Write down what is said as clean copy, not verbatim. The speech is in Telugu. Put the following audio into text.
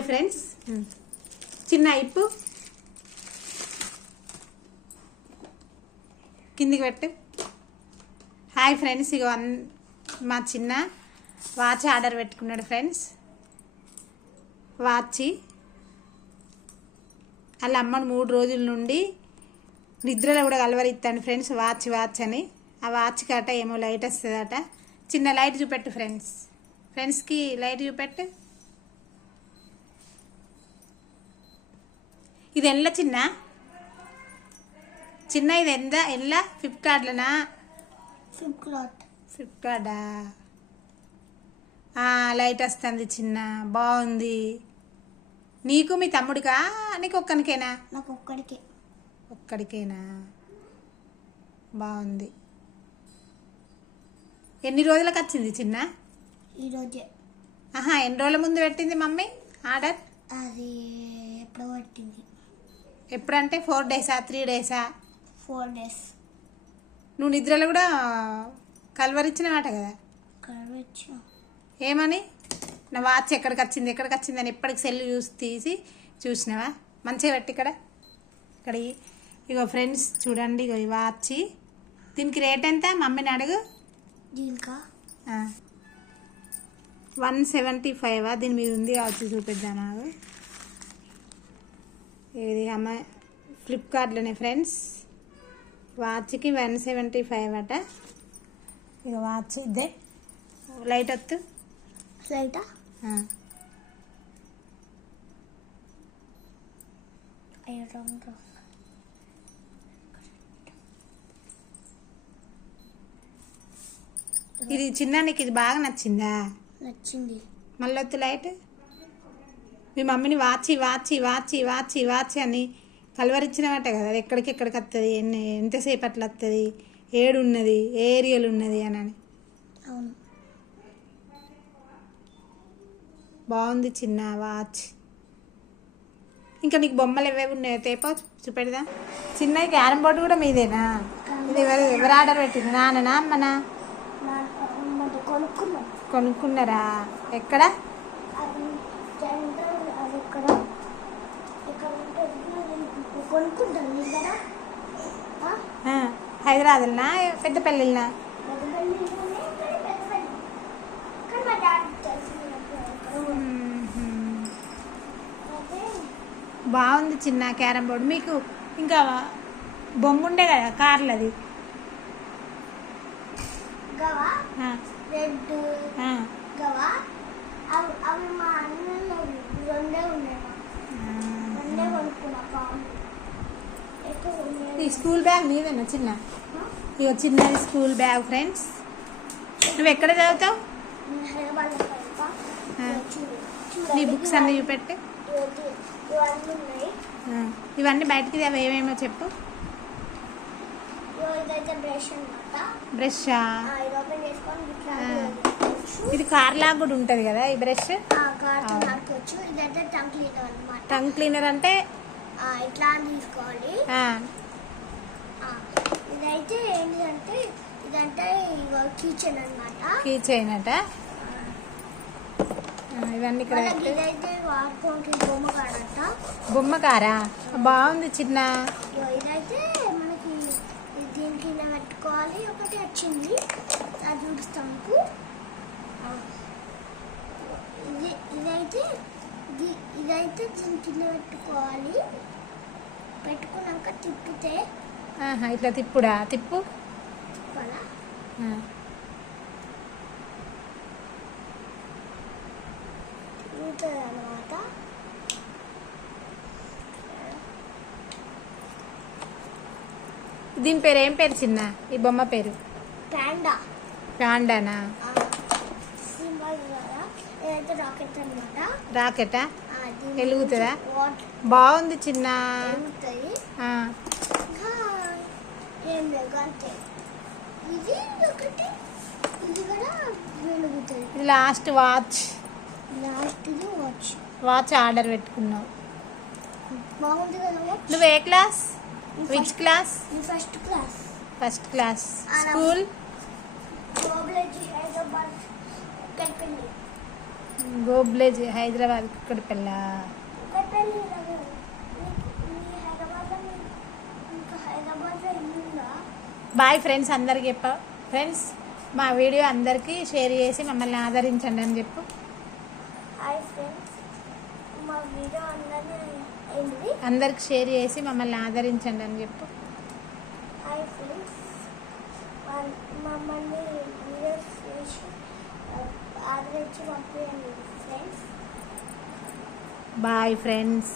హాయ్ ఫ్రెండ్స్, చిన్న ఇప్పు కిందికి పెట్టు. హాయ్ ఫ్రెండ్స్, ఇగో మా చిన్న వాచ్ ఆర్డర్ పెట్టుకున్నాడు ఫ్రెండ్స్. వాచ్ వాళ్ళ అమ్మను 3 రోజుల నుండి నిద్రలో కూడా కలవరిస్తాను ఫ్రెండ్స్. వాచ్ వాచ్ అని ఆ వాచ్ కాట ఏమో లైట్ వస్తుందట. చిన్న లైట్ చూపెట్టు ఫ్రెండ్స్. ఫ్రెండ్స్కి లైట్ చూపెట్టు. ఇది ఎల్ల చిన్న చిన్న ఇది ఎల్ల ఫ్లిప్కార్ట్లోనా? ఫ్లిప్కార్టా? లైట్ వస్తుంది చిన్న, బాగుంది. నీకు మీ తమ్ముడికా? నీకు ఒక్కనికేనా? నాకు ఒక్కడికేనా? బాగుంది. ఎన్ని రోజులకు వచ్చింది చిన్న? ఈరోజే. ఎన్ని రోజుల ముందు పెట్టింది మమ్మీ ఆర్డర్? అది ఎప్పుడో పెట్టింది. ఎప్పుడంటే 4 డేసా 3 డేసా? 4 డేస్. నువ్వు నిద్రలో కూడా కలవరిచ్చినమాట కదా? కలవరిచ్చిన. ఏమని? నా వాచ్ ఎక్కడికి వచ్చింది అని ఎప్పటికి సెల్ తీసి చూసినావా? మంచిగా పెట్టి ఇక్కడ ఇగో ఫ్రెండ్స్ చూడండి, ఇగో ఈ వాచ్. దీనికి రేట్ ఎంత మమ్మీని అడుగు. దీనికా 175. దీని మీద ఉంది కావచ్చు, చూపిద్దామా? ఇది ఫ్లిప్కార్ట్లోనే ఫ్రెండ్స్. వాచ్కి 175 అట. ఇక వాచ్ ఇదే. లైట్ వద్దు. లైటా? ఇది చిన్న, నీకు ఇది బాగా నచ్చిందా? నచ్చింది. మళ్ళీ వద్దు లైట్. మీ మమ్మీని వాచి వాచి వాచి వాచి వాచి అని కలవరిచ్చినమాట కదా. అది ఎక్కడికి వస్తుంది, ఎంతసేపు అట్లా వస్తుంది, ఏడున్నది, ఏ ఏరియాలు ఉన్నది అని. అవును, బాగుంది చిన్న వాచ్. ఇంకా నీకు బొమ్మలు ఏవేవి ఉన్నాయో తేపో చూపెడదా. చిన్న క్యారమ్ బోర్డు కూడా మీదేనా? ఇది ఎవరు ఆర్డర్ పెట్టింది? నాన్ననా అమ్మనా? కొనుక్కున్నారా? ఎక్కడ? హైదరాబాద్నా పెద్దపల్లినా? బాగుంది చిన్న క్యారమ్ బోర్డు. మీకు ఇంకా బొమ్మ ఉండే కదా కార్లది. ఈ స్కూల్ బ్యాగ్ నీదేనా చిన్న? ఇక చిన్నది స్కూల్ బ్యాగ్ ఫ్రెండ్స్. నువ్వు ఎక్కడ చదువుతావు? నీ బుక్స్ అన్నీ చూపెట్టి. ఇవన్నీ బయటకి అవి ఏమేమో చెప్పు. బ్రషా? ఇది కార్ లాగా కూడా ఉంటుంది కదా ఈ బ్రష్. టంగ్ క్లీనర్ అంటే ఇట్లా తీసుకోవాలి. ఇదైతే ఏంటంటే ఇదంటే కీచైన్ అన్నమాట. కీచైన్ అట. ఇవన్నీ ఇక్కడ ఇదైతే వాడుకోవడానికి బొమ్మ కారా? బాగుంది చిన్న. ఇదైతే మనకి దీనికి ఇలా పెట్టుకోవాలి. ఒకటి వచ్చింది, అది చూపిస్తాము. ఇదైతే దీని కింద పెట్టుకోవాలి. పెట్టుకున్నాక తిప్పితే ఇట్లా తిప్పుడా? తిప్పాలా అన్నమాట. దీని పేరు ఏం పేరు చిన్న? ఈ బొమ్మ పేరు ప్యాండానా? రాకెటా? వెలుగుతుందా? బాగుంది చిన్న. ఇది లాస్ట్ వాచ్. వాచ్ ఆర్డర్ పెట్టుకున్నావు. నువ్వు ఏ class? Which class? First class. School? గోబ్లేజ్ హైదరాబాద్ కుక్కడిపల్లి. కుక్కట్పల్లి దగ్గర. మీ హైదరాబాద్లో ఇంకా హైదరాబాద్లో ఇల్లు ఉందా? బాయ్ ఫ్రెండ్స్, అందరికి చెప్ప ఫ్రెండ్స్, మా వీడియో అందరికీ షేర్ చేసి మమ్మల్ని ఆదరించండి అని చెప్పు. హాయ్ ఫ్రెండ్స్, మా వీడియో ఏంటిది? అందరికి షేర్ చేసి మమ్మల్ని ఆదరించండి అని చెప్పు. హాయ్ ఫ్రెండ్స్, మమ్మల్ని వీడియోస్ చేసి ఆదరించి పంపించండి ఫ్రెండ్స్. Bye friends.